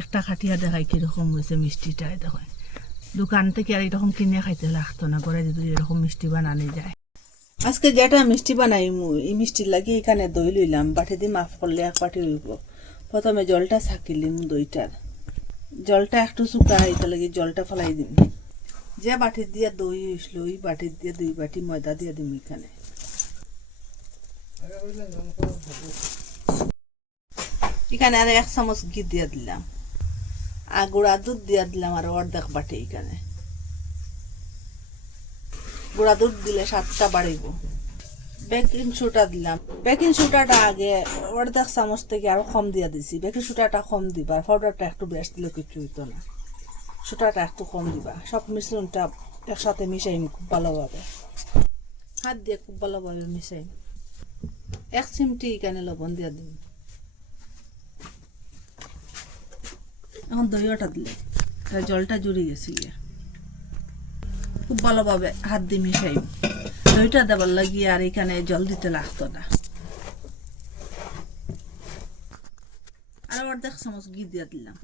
একটা খাটিয়া দেখাই কিরকম হয়েছে মিষ্টিটা। দেখো দোকান থেকে আর এরকম কিনে খাইতে লাগতো না, করে যদি এরকম মিষ্টি বানানো যায়। আজকে যেটা মিষ্টি বানাই এই মিষ্টির লাগি এখানে দই লইলাম, বাটি দিয়ে মাফ করলে এক বাটি হইব। প্রথমে জলটা ছাকিলিম দইটার, জলটা একটু শুকা হইতে লাগি জলটা ফেলাই দিম। যে বাটির দিয়ে দই হইছিল ওই বাটির দিয়ে 2 বাটি ময়দা দিয়ে দিম এখানে। এখানে আর 1 চামচ ঘি দিয়ে দিলাম, আর গুঁড়া দুধ দিয়ে দিলাম আর অর্ধেক বাটি। এখানে গুঁড়া দুধ দিলে স্বাদটা বাড়িব। বেকিং সোডা দিলাম, বেকিং সোডাটা আগে অর্ধেক চামচ থেকে আরো কম দিয়ে দিছি। বেকিং সোডাটা কম দিবা, পাউডারটা একটু বেশ দিলে কিছু হইতো না, সোডাটা একটু কম দিবা। সব মিশ্রণটা একসাথে মিশাই খুব ভালোভাবে, হাত দিয়ে খুব ভালোভাবে মিশাই। 1 চিমটি এখানে লবণ দিয়ে দিন। এখন দইটা দিলে জলটা জুড়ে গেছে, খুব ভালোভাবে হাত দিয়ে মিশাই। দইটা দেবার লাগিয়ে আর এখানে জল দিতে লাগতো না। আর অর্ধেক চামচ ঘি দিয়ে দিলাম।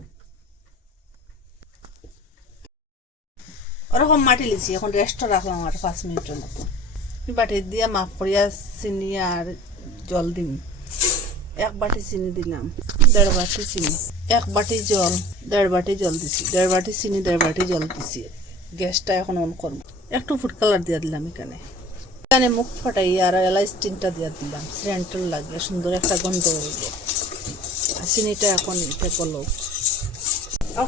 ওরকম মাটি লিছি, এখন রেস্ট রাখলাম আর 5 মিনিটের মতো। বাটি দিয়ে মাফ করিয়া চিনি আর জল দিম। 1 বাটি চিনি দিলাম, 1.5 বাটি চিনি, 1 বাটি জল, 1.5 বাটি জল দিছি, 1.5 বাটি চিনি, 1.5 বাটি জল দিছি। গ্যাসটা এখন অন করবো। একটু ফুড কালার দিয়ে দিলাম এখানে। এখানে মুখ ফাটাই আর এলাচ 3টা দিয়ে দিলাম, সেন্টার লাগে সুন্দর একটা গন্ধ হইব। আর চিনিটা এখন এটা করলো।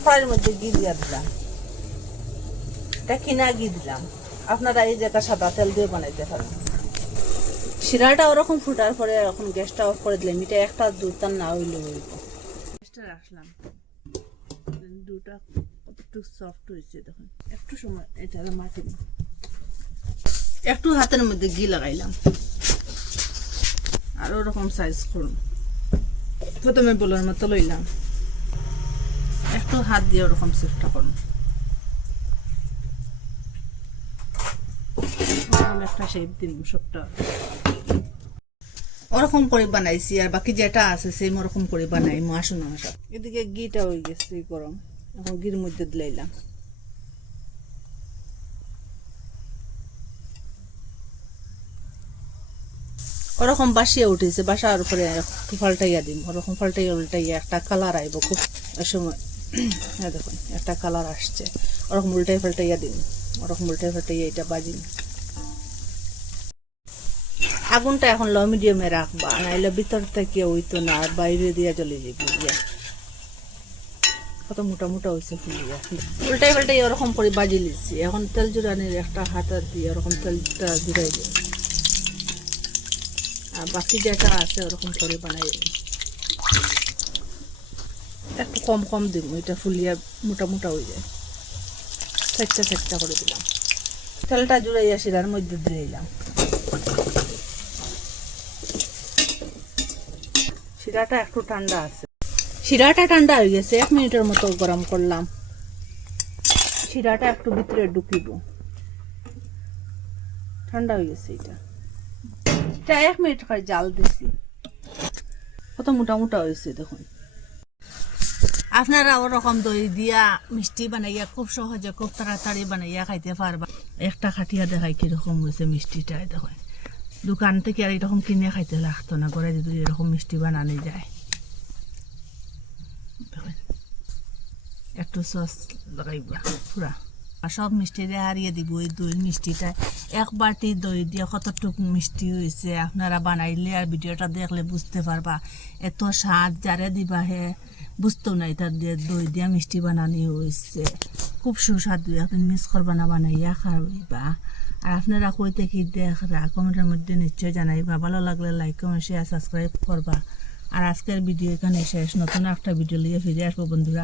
ফ্রাইয়ের মধ্যে ঘি দিয়ে দিলাম, এটা কিনা ঘি দিলাম। আপনারা এই জায়গা সাদা তেল দিয়ে বানাইতে পারেন। শিরাটা ওরকম ফুটার পরে এখন গ্যাসটা অফ করে দিলাম। এটা একটা দুটার না হইলে হইব। গ্যাসটা রাখলাম, দুটা একটু সফট হয়েছে। দেখুন একটু সময় এটা মাটি একটু হাতের মধ্যে ঘি লাগাইলাম আর ওরকম সাইজ করুন। প্রথমে বলার মতো লইলাম, একটু হাত দিয়ে ওরকম চেষ্টা করুন। একটা শেপ দিন সবটা ওরকম করে বানাইছি। আর বাকি যেটা আছে সেম ওরকম করে বানাই। আসুন সব এদিকে ঘিটা হয়ে গেছে গরম, এখন ঘির মধ্যে দিলাম। ওরকম বাসিয়ে উঠেছে, বাসার উপরে পাল্টাইয়া দিম। ওরকম পাল্টাইয়া উল্টাইয়া একটা কালার আইব খুব সময়। হ্যাঁ দেখুন একটা কালার আসছে। ওরকম উল্টাই পাল্টাইয়া দিন, ওরকম উল্টাই পাল্টাইয়া এটা বাজিন। আগুনটা এখন লো মিডিয়ামে রাখবা, নাইলে ভিতর থেকে হইতো না আর বাইরে দিয়া জ্বলে যাবে। কত মোটা মোটা হয়েছে ফুলিয়া। উল্টাই পাল্টাই ওরকম করে বাজি লিচ্ছি। এখন তেল জুড়ানির একটা হাতা দিয়ে ওরকম তেলটা জুড়াই দিই। আর বাকি যেটা আছে ওরকম করে বানাই একটু কম কম দিব, এটা ফুলিয়া মোটা মোটা হয়ে যায়। চারটা করে দিলাম। তেলটা জুড়াইয়া শিরার মধ্যে দিয়ে দিলাম। শিরাটা একটু ঠান্ডা আছে, শিরাটা ঠান্ডা হয়ে গেছে। 1 মিনিটের মতো গরম করলাম। শিরাটা একটু ভিতরে ঢুকিব, ঠান্ডা হয়ে গেছে। এটা 1 মিনিট করে জাল দিছি। কত মোটা মোটা হয়েছে দেখুন। আপনারা ওরকম দই দিয়া মিষ্টি বানাইয়া খুব সহজে খুব তাড়াতাড়ি বানাইয়া খাইতে পারবা। একটা খাটিয়া দেখাই কিরকম হয়েছে মিষ্টিটা। দেখুন দোকান থেকে আর এরকম কিনে খাইতে লাগতো না, করে যদি এরকম মিষ্টি বানানো যায়। একটু সস লাগাইবা পুরা, আর সব মিষ্টি হারিয়ে দিব। এই দই মিষ্টিটা 1 বাটি দই দিয়ে কতটুকু মিষ্টি হয়েছে আপনারা বানাইলে আর ভিডিওটা দেখলে বুঝতে পারবা। এত স্বাদ যারে দিবা হে বুঝতেও না এটা দিয়ে দই দিয়া মিষ্টি বানানি হয়েছে। খুব সুস্বাদু, একদিন মিস করবা না, বানাইয়া খাইবা। আর আপনারা কই থেকে দেখরা কমেন্টের মধ্যে নিশ্চয়ই জানাইবা। ভালো লাগলে লাইক কমেন্ট শেয়ার সাবস্ক্রাইব করবা। আর আজকের ভিডিও এখানে শেষ। নতুন একটা ভিডিও নিয়ে ফিরে আসবো বন্ধুরা।